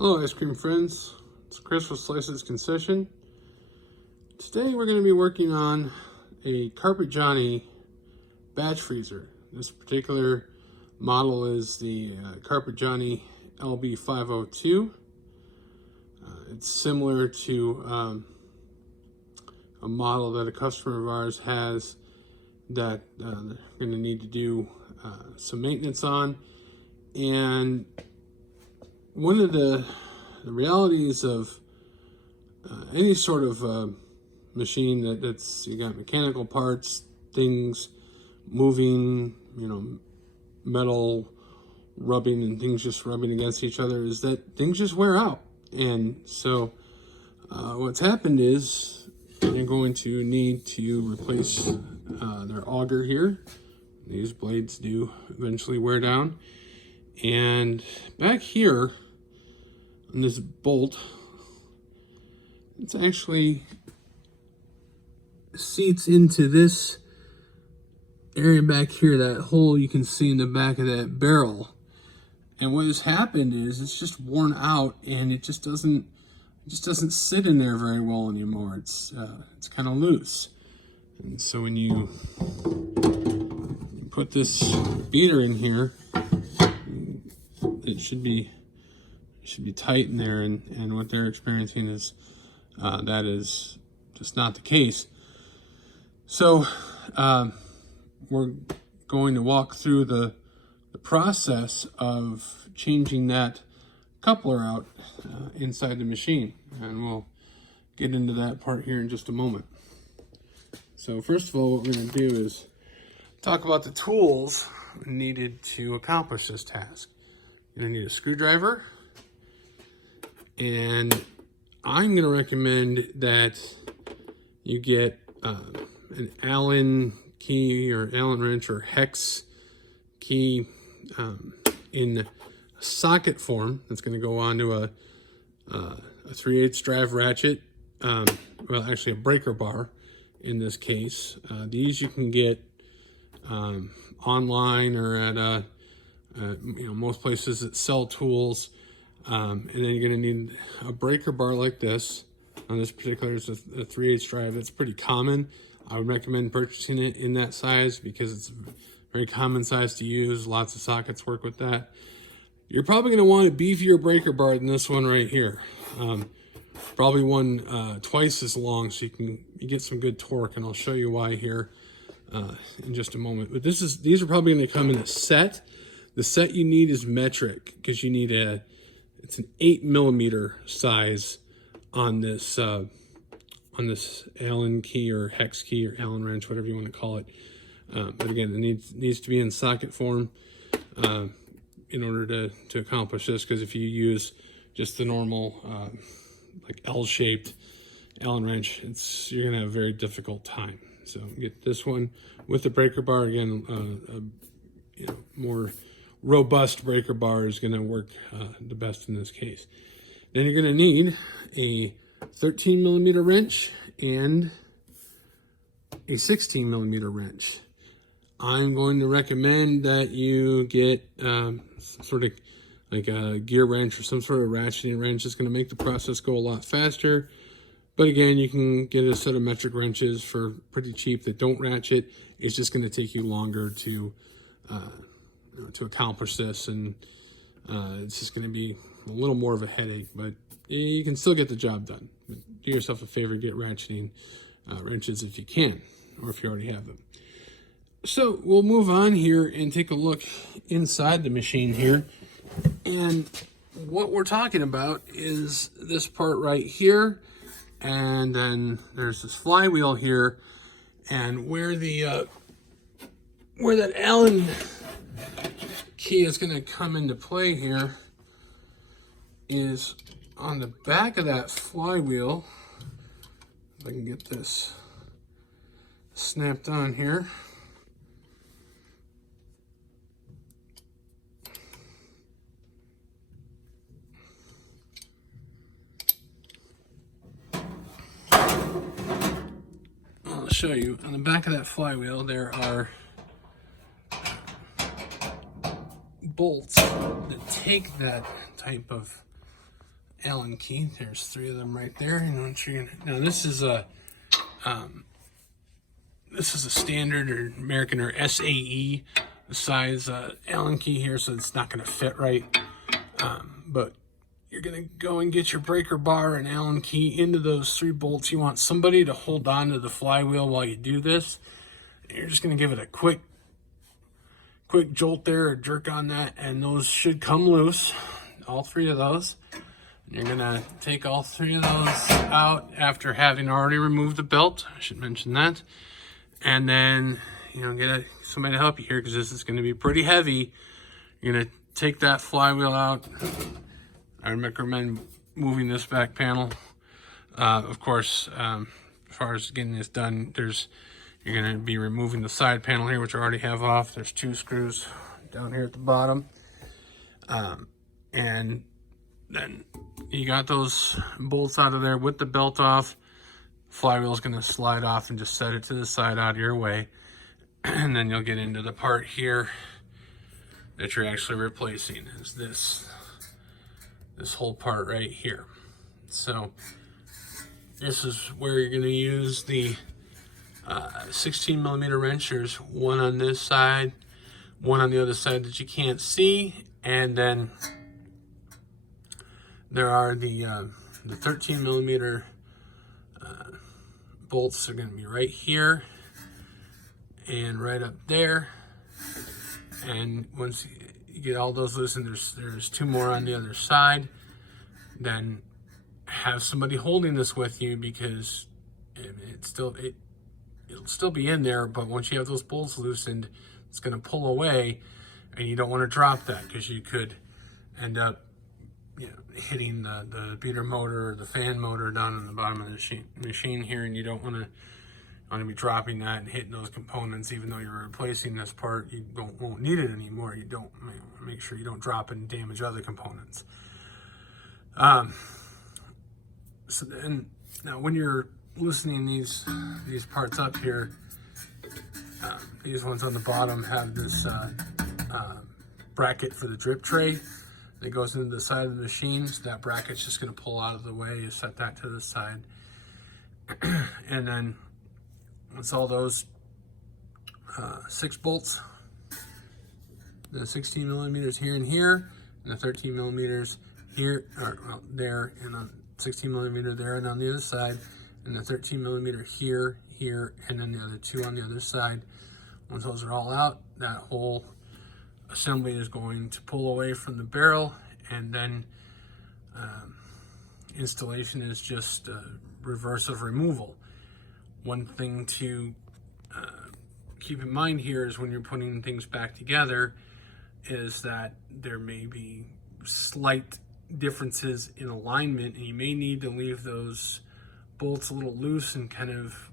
Hello ice cream friends, it's Chris with Slices Concession. Today we're going to be working on a Carpigiani batch freezer. This particular model is the Carpigiani LB502. It's similar to a model that a customer of ours has that they're going to need to do some maintenance on. And one of the realities of any sort of machine that's you got mechanical parts, things moving, metal rubbing and things just rubbing against each other, is that things just wear out. And so what's happened is you're going to need to replace their auger here. These blades do eventually wear down. And back here on this bolt, it's actually seats into this area back here, that hole you can see in the back of that barrel. And what has happened is it's just worn out, and it just doesn't sit in there very well anymore. It's kind of loose. And so when you put this beater in here, it should be tight in there, and what they're experiencing is that is just not the case. So we're going to walk through the process of changing that coupler out inside the machine, and we'll get into that part here in just a moment. So first of all, what we're going to do is talk about the tools needed to accomplish this task. You're going to need a screwdriver, and I'm going to recommend that you get an Allen key or Allen wrench or hex key in socket form. That's going to go onto a 3/8 drive ratchet, well, actually a breaker bar in this case. These you can get online or at most places that sell tools. And then you're going to need a breaker bar like this. On this particular, it's a 3/8 drive. That's pretty common. I would recommend purchasing it in that size because it's a very common size to use. Lots of sockets work with that. You're probably going to want a beefier breaker bar than this one right here. Probably one twice as long, so you get some good torque, and I'll show you why here in just a moment. But these are probably going to come in a set. The set you need is metric, because you need it's an 8mm size on this Allen key or hex key or Allen wrench, whatever you want to call it. But again, it needs to be in socket form in order to accomplish this, because if you use just the normal like L-shaped Allen wrench, you're going to have a very difficult time. So get this one with the breaker bar. Again, more robust breaker bar is going to work the best in this case. Then you're going to need a 13mm wrench and a 16mm wrench. I'm going to recommend that you get sort of like a gear wrench or some sort of ratcheting wrench. It's going to make the process go a lot faster. But again, you can get a set of metric wrenches for pretty cheap that don't ratchet. It's just going to take you longer to accomplish this, and it's just going to be a little more of a headache, but you can still get the job done. Do yourself a favor, get ratcheting wrenches if you can, or if you already have them. So we'll move on here and take a look inside the machine here. And what we're talking about is this part right here, and then there's this flywheel here, and where that Allen key is going to come into play here is on the back of that flywheel. If I can get this snapped on here. I'll show you. On the back of that flywheel, there are bolts that take that type of Allen key. There's 3 of them right there. Now this is a standard or American or SAE size Allen key here, so it's not going to fit right. But you're going to go and get your breaker bar and Allen key into those 3 bolts. You want somebody to hold on to the flywheel while you do this. And you're just going to give it a quick jolt there, or jerk on that, and those should come loose, all 3 of those. You're gonna take all 3 of those out after having already removed the belt. I should mention that. And then, get somebody to help you here, because this is gonna be pretty heavy. You're gonna take that flywheel out. I recommend moving this back panel. Of course, as far as getting this done, you're gonna be removing the side panel here, which I already have off. There's 2 screws down here at the bottom. And then you got those bolts out of there with the belt off. Flywheel is going to slide off, and just set it to the side out of your way. And then you'll get into the part here that you're actually replacing, is this whole part right here. So this is where you're going to use the 16mm wrench. There's 1 on this side, 1 on the other side that you can't see, and then there are the 13mm bolts are going to be right here and right up there. And once you get all those loose, and there's 2 more on the other side, then have somebody holding this with you, because it'll still be in there, but once you have those bolts loosened, it's going to pull away, and you don't want to drop that, because you could end up hitting the beater motor or the fan motor down in the bottom of the machine here, and you don't want to be dropping that and hitting those components. Even though you're replacing this part, you won't need it anymore. You don't make sure you don't drop and damage other components. So then, now when you're loosening these parts up here, these ones on the bottom have this bracket for the drip tray that goes into the side of the machine. So that bracket's just going to pull out of the way. You set that to the side. And then once all those 6 bolts, the 16mm here and here, and the 13mm here, or there, and a 16mm there and on the other side, and the 13mm here, and then the other 2 on the other side. Once those are all out, that whole assembly is going to pull away from the barrel, and then installation is just reverse of removal. One thing to keep in mind here is when you're putting things back together is that there may be slight differences in alignment, and you may need to leave those bolts a little loose and kind of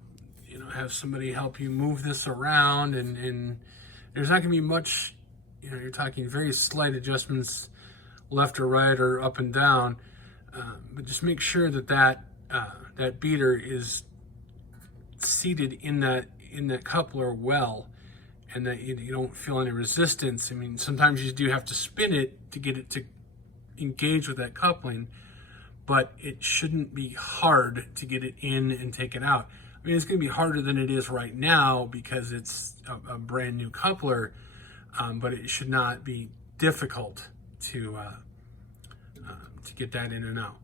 have somebody help you move this around, and there's not going to be much. You're talking very slight adjustments left or right or up and down, but just make sure that beater is seated in that coupler well, and that you don't feel any resistance. I mean, sometimes you do have to spin it to get it to engage with that coupling, but it shouldn't be hard to get it in and take it out. I mean, it's going to be harder than it is right now because it's a brand new coupler. But it should not be difficult to get that in and out.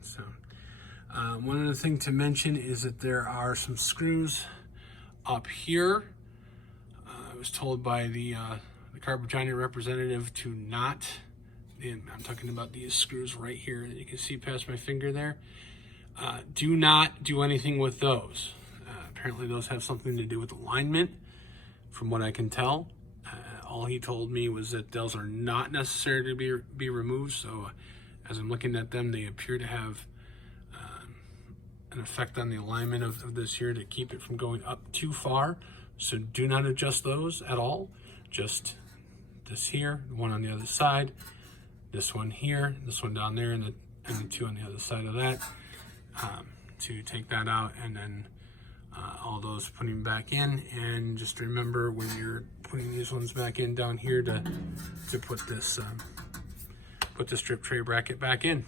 So one other thing to mention is that there are some screws up here. I was told by the Carpigiani representative to not, and I'm talking about these screws right here that you can see past my finger there. Do not do anything with those. Apparently those have something to do with alignment, from what I can tell. All he told me was that those are not necessary to be removed. So as I'm looking at them, they appear to have an effect on the alignment of this here to keep it from going up too far. So do not adjust those at all. Just this here, the one on the other side, this one here, this one down there, and the 2 on the other side of that, to take that out, and then all those putting back in. And just remember when you're putting these ones back in down here to put this drip tray bracket back in.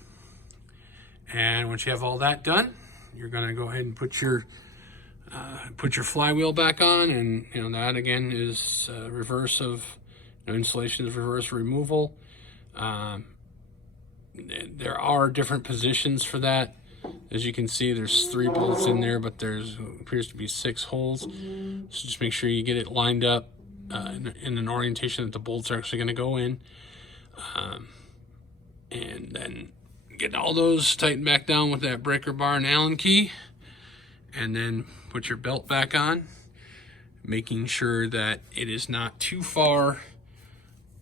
And once you have all that done, you're going to go ahead and put your flywheel back on, and that again is reverse of installation is reverse removal. There are different positions for that. As you can see, there's 3 bolts in there, but there's appears to be 6 holes. So just make sure you get it lined up in an orientation that the bolts are actually going to go in, and then get all those tightened back down with that breaker bar and Allen key, and then put your belt back on, making sure that it is not too far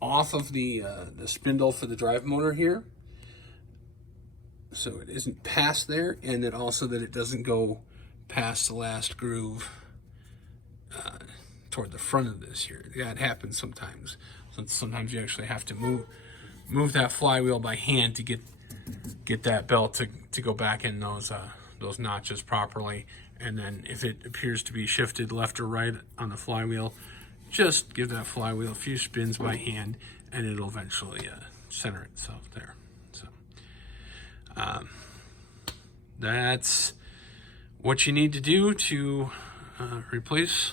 off of the spindle for the drive motor here, so it isn't past there, and then also that it doesn't go past the last groove toward the front of this here. Yeah, it happens sometimes. Sometimes you actually have to move that flywheel by hand to get that belt to go back in those notches properly. And then if it appears to be shifted left or right on the flywheel, just give that flywheel a few spins by hand, and it'll eventually center itself there. So that's what you need to do to replace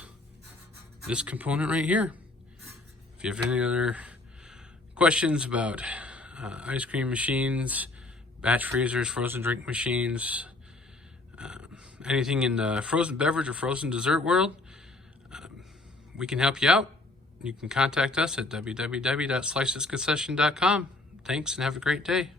this component right here. If you have any other questions about ice cream machines, batch freezers, frozen drink machines, anything in the frozen beverage or frozen dessert world, we can help you out. You can contact us at www.slicesconcession.com. Thanks, and have a great day.